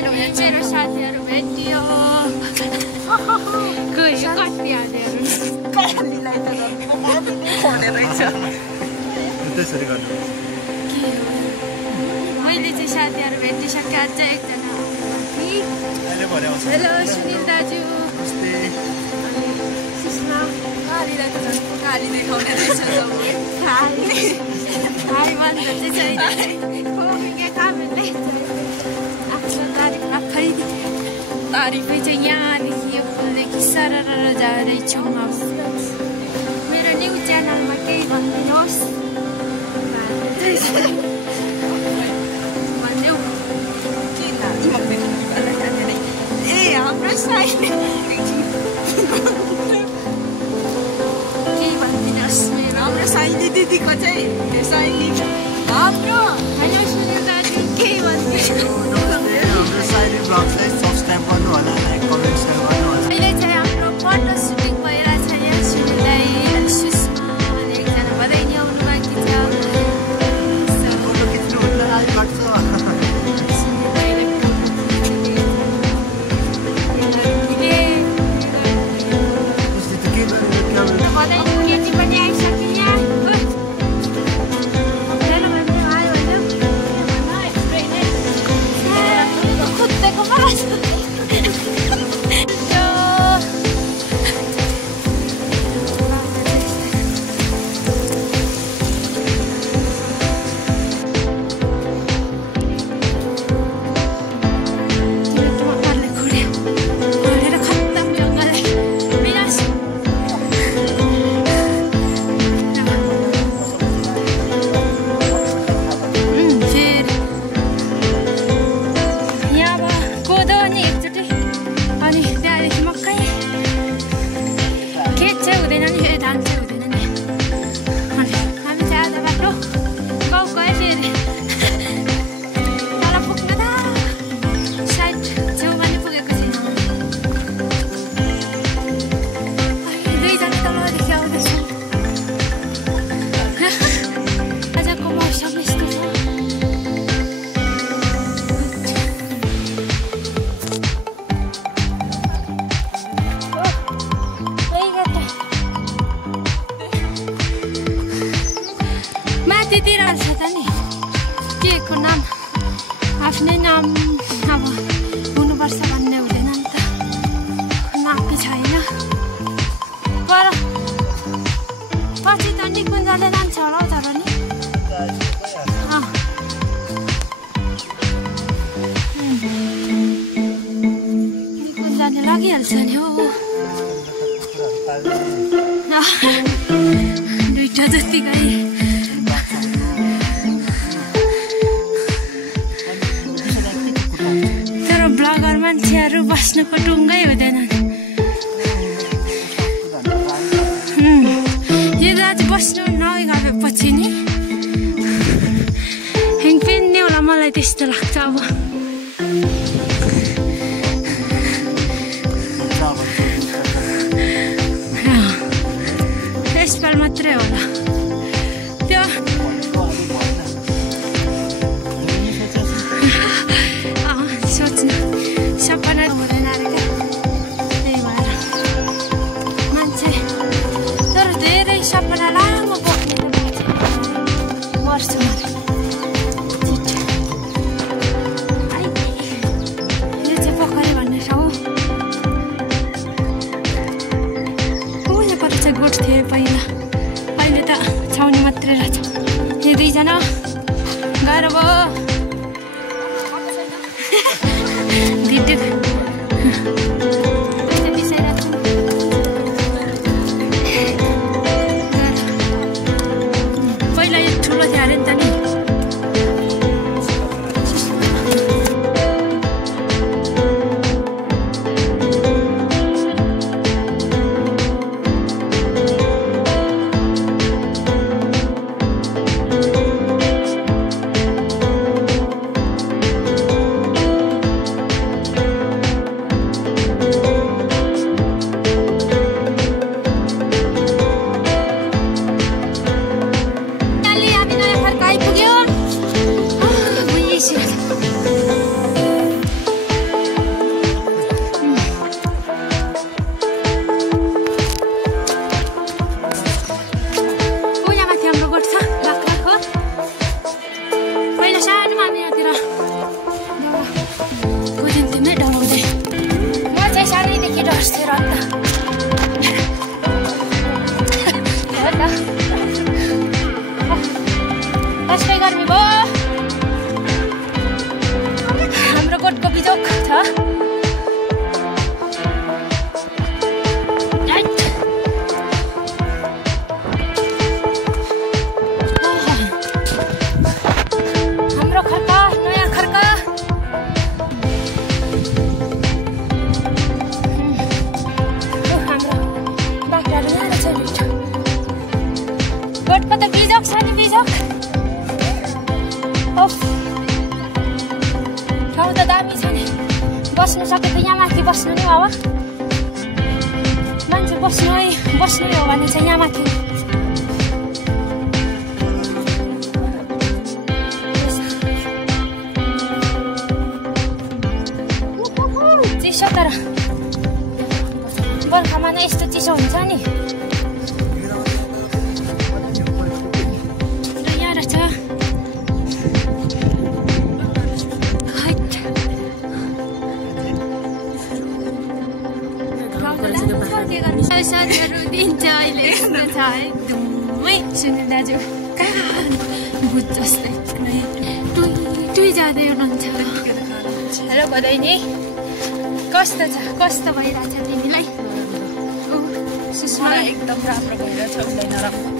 मेरो साथीहरू भेटियो कति मैले चाहिँ साथीहरू भेटिसकेँ अझ एकजना हेलो सुनिल दाजु गाडी देखाउने रहेछ तारिफै चाहिँ यहाँदेखि यो फुलदेखि सरर जाँदैछौँ अब मेरो न्यु च्यानलमा केही भनिदिनुहोस् भन्नु ए हाम्रो साइड केही भनिदिनुहोस् हाम्रो साइली दिदीको चाहिँ साइली हाम्रो हेलो सुनिल दाजु केही भनिदिनु अहिले चाहिँ हाम्रो फोटो सुटिङ भइरहेछ यहाँ सुनिललाई सुषमा अनि एकजना बधाई आउनु बाँकी छ केटी पनि आइसक्यो यहाँ खुट्टेको बास आफ्नै नाम अब हुनुपर्छ भन्ने हुँदैन नि त नापी छैन पर पछि त निकुञ्जले जान्छ होला हौ तर नि निकुञ्जले लगिहाल्छ नि हौ दुईटा जति गए ब्लगर मान्छेहरू बस्नुको टुङ्गै हुँदैन यो रात बस्नु नगएपछि नि हेङपेन्ने होला मलाई त्यस्तो लाग्छ अब यसपाल मात्रै होला त्यो सोच्नु सपना हुँदैन अरे क्या त्यही भएर मान्छे तर धेरै सपना लामो बोक्ने त मर्छु म यो चाहिँ पोखरी भन्ने ठाउँ उहिलेबाट चाहिँ गोठ थिएँ पहिला अहिले त छाउनी मात्रै रहेछ यो दुईजना गाह्रो भयो पहिला यो ठुलो थियो अरे नि त नि बस्नु सके त यहाँ माथि बस्नु नि बाबा मान्छे बस्नु हो भने चाहिँ यहाँ माथि चिसो तर बर्खामा नै यस्तो चिसो हुन्छ नि यहाँ रहेछ साथीहरू दिन्छ अहिले यस्तो छ है धुमै सुनिल दाजु भुत जस्तै टुई जाँदै हुनुहुन्छ हेलो बधाई कस्तो छ कस्तो भइरहेछ तिमीलाई सुषमा एकदम राम्रो भइरहेछ उसलाई नराम्रो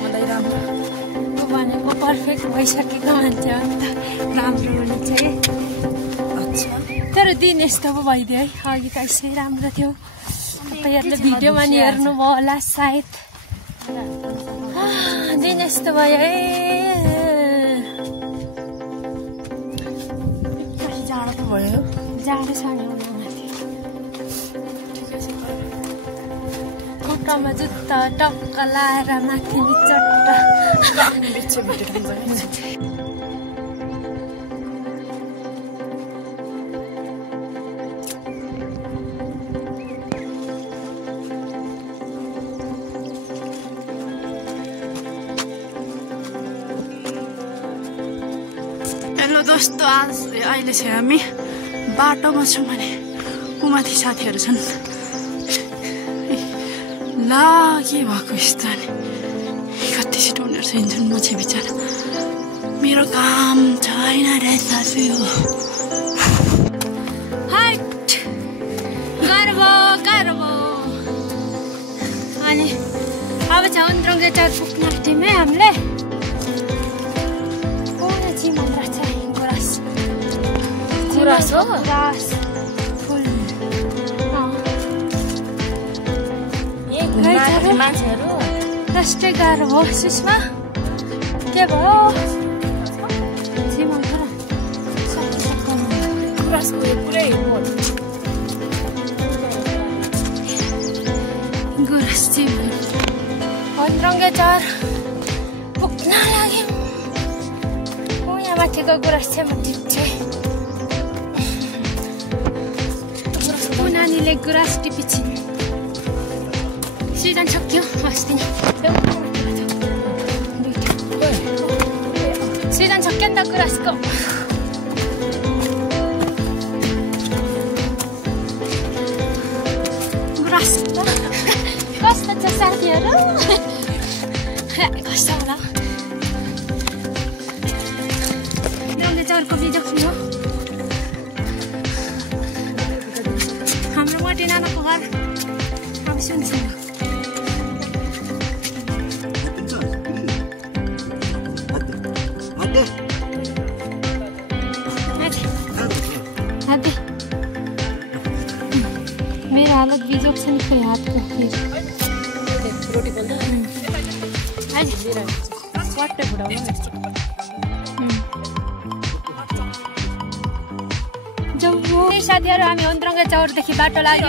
मलाई राम्रो भनेको पर्फेक्ट भइसकेको मान्छे अन्त राम्रो हुने चाहिँ अच्छा तर दिन यस्तो पो भइदियो है अघि त यसै राम्रो थियो तपाईँहरूले भिडियोमा नि हेर्नुभयो होला सायद दिन यस्तो भयो है जाडो त भयो जाडो छ नि खुट्टामा जुत्ता टक्क लाएर माथि चट्ट हेलो दोस्तो अहिले चाहिँ हामी बाटोमा छौँ भने उमाथि साथीहरू छन् ला के भएको यस्तो नि कति छिटो उनीहरू चाहिँ हिँड्छन् म चाहिँ बिचरा मेरो काम छैन रे सासू हट गर्व अनि अब चाहिँ अन्त्रङ्गे चार पुग्न आँट्यौँ है हामीले गुराँस हो गुराँस फुल मान्छेहरू कस्तै गाह्रो हो सुषमा के भयो गुराँस अन्त्रङ्गे चार पुग्न लाग्यौँ यहाँ माथिको गुराँस चाहिँ म टिप्छे नानीले गुराँस टिपिछिन् सिजन सक्यो अस्ति सिजन सक्यो नि त गुराँसको गुराँस कस्तो छ साथीहरू कस्तो होला अन्त्रङ्गे चारको बिजोग हो हाम्रो मोटी नानाको घर अब सुन्छौँ मेरो हालत बिजोग छ नि खोइ हातको रोटी पोल्दा स्वाटै फुटाउनु साथीहरू हामी अन्त्रङ्गे चौरदेखि बाटो लाग्यो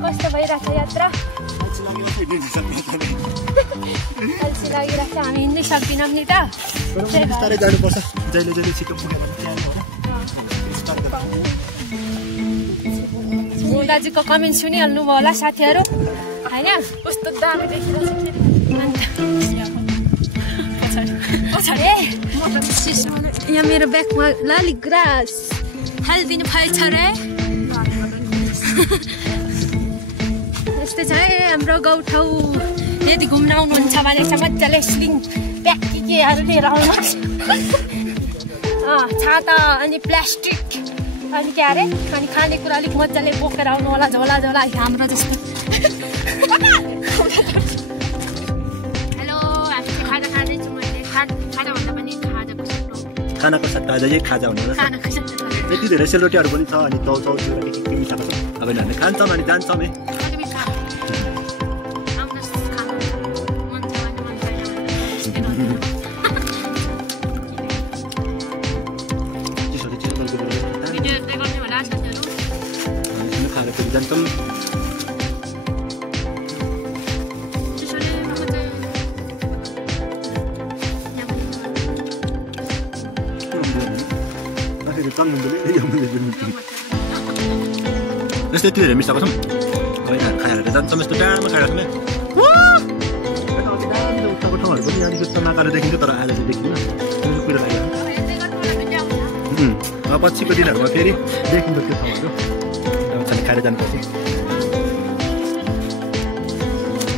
कस्तो भइरहेछ यात्रा अल्छी लागिरहेछ हामी हिँड्नै सक्दैनौँ नि त दाजुको कमेन्ट सुनिहाल्नु भयो होला साथीहरू होइन कस्तो दामी देखिरहेछ यहाँ मेरो ब्यागमा लाली ग्रास हालिदिनु पाइछ रे यस्तै छ है हाम्रो गाउँठाउँ यदि घुम्न आउनुहुन्छ भने चाहिँ मजाले स्लिङ प्याक केहरू लिएर आउनुहोस् छाता अनि प्लास्टिक अनि के अरे अनि खानेकुरा अलिक मजाले बोकेर आउनु होला झोला हाम्रो जस्तो हेलो हामी खाजा खाँदैछौँ मैले खाजा भन्दा पनि खानाको सट्टा अझै खाजा हुनु यति धेरै सेलरोटीहरू पनि छ अनि चाउचाउ के मिठाएको छ तपाईँहरूले खान्छौँ अनि जान्छौँ है Terus itu dari misal kosong, kau ini kayak ada sama sudah, kayak apa? Wah, kalau tidak itu tahu harus punya di kita nak ada dekin itu terada di dekin, itu kuda lagi. Apa sih kau tidak mau ferry? Dekin itu kita tahu, kalau cari karet dan pasti.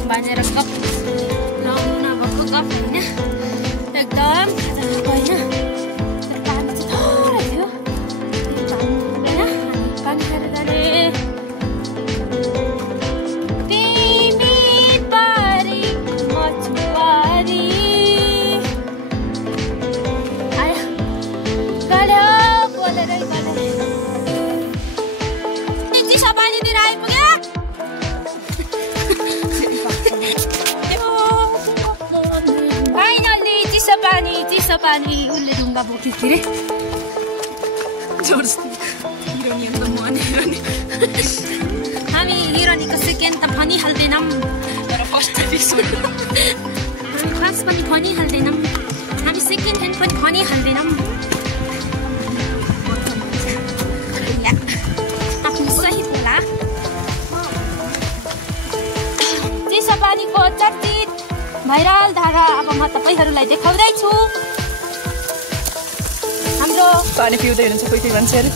Banyak rekap, nak buku kap ini, ekdom kata apa ini? Terpahan itu thora itu, ya, kan karet dari. पानी उल्ले ढुङ्गा बोकी के रे जोर्स हिरोनी त मन हिरोनी हामी हिरोनीको second त भनि हाल्दैनौँ तर फर्स्ट एपिसोड हामी फर्स्ट पनि भनि हाल्दैनौँ हामी सेकेन्ड ह्यान्ड पनि भनि हाल्दैनौँ आफ्नो सही होला चिसो पानीको चर्चित भाइरल धारा अब म तपाईहरुलाई देखाउँदैछु हाम्रो पानी पिउँदै हुनुहुन्छ कोही कोही मान्छेहरु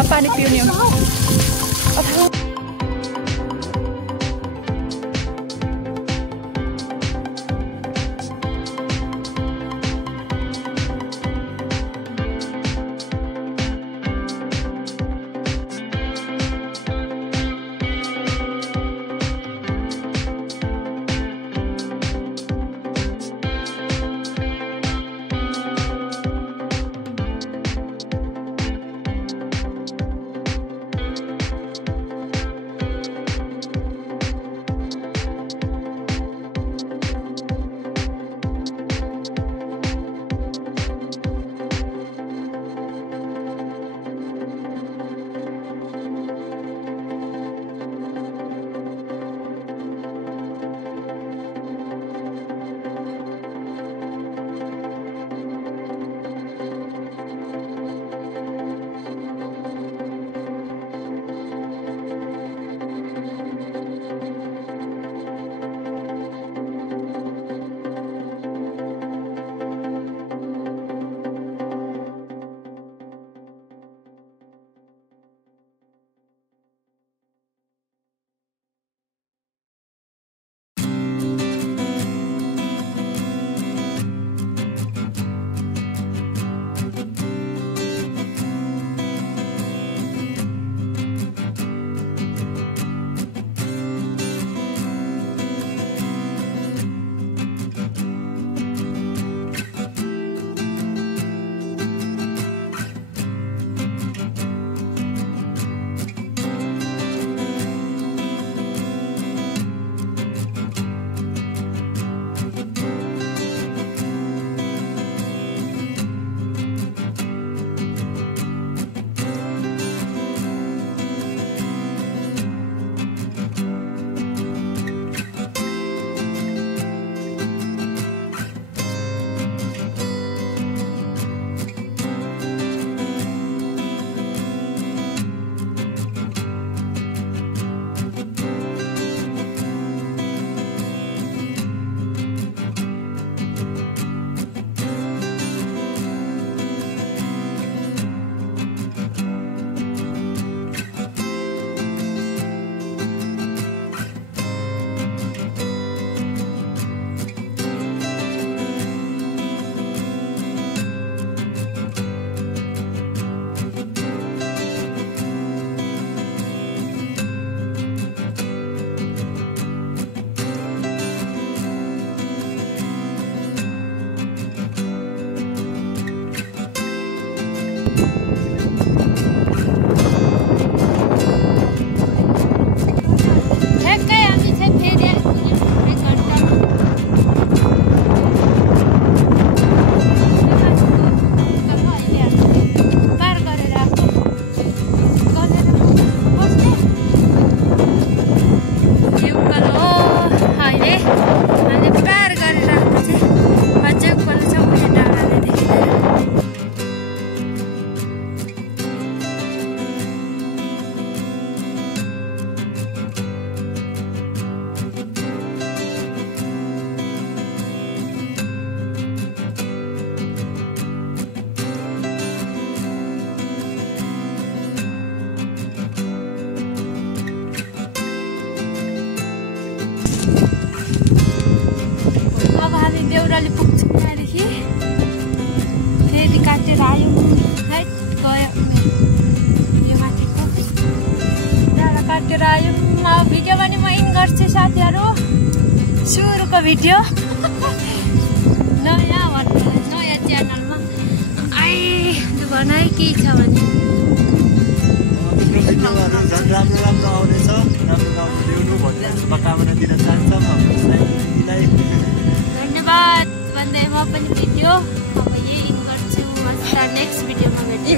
अब पानी पिउने हो अब हामी देउराली पुग्छौँ त्यहाँदेखि फेरि काटेर आयौँ है गयो यो माथिको डाँडा काटेर आयौँ अब भिडियो पनि म इन गर्छु साथीहरू सुरुको भिडियो नयाँ च्यानलमा भन है के छ भने राम्रो आउनेछ राम्रो ल्याउनु भन्ने शुभकामना दिन चाहन्छौँ धन्यवाद भन्दै म पनि भिडियो अब यही इन गर्छु नेक्स्ट भिडियोमा भेट्छु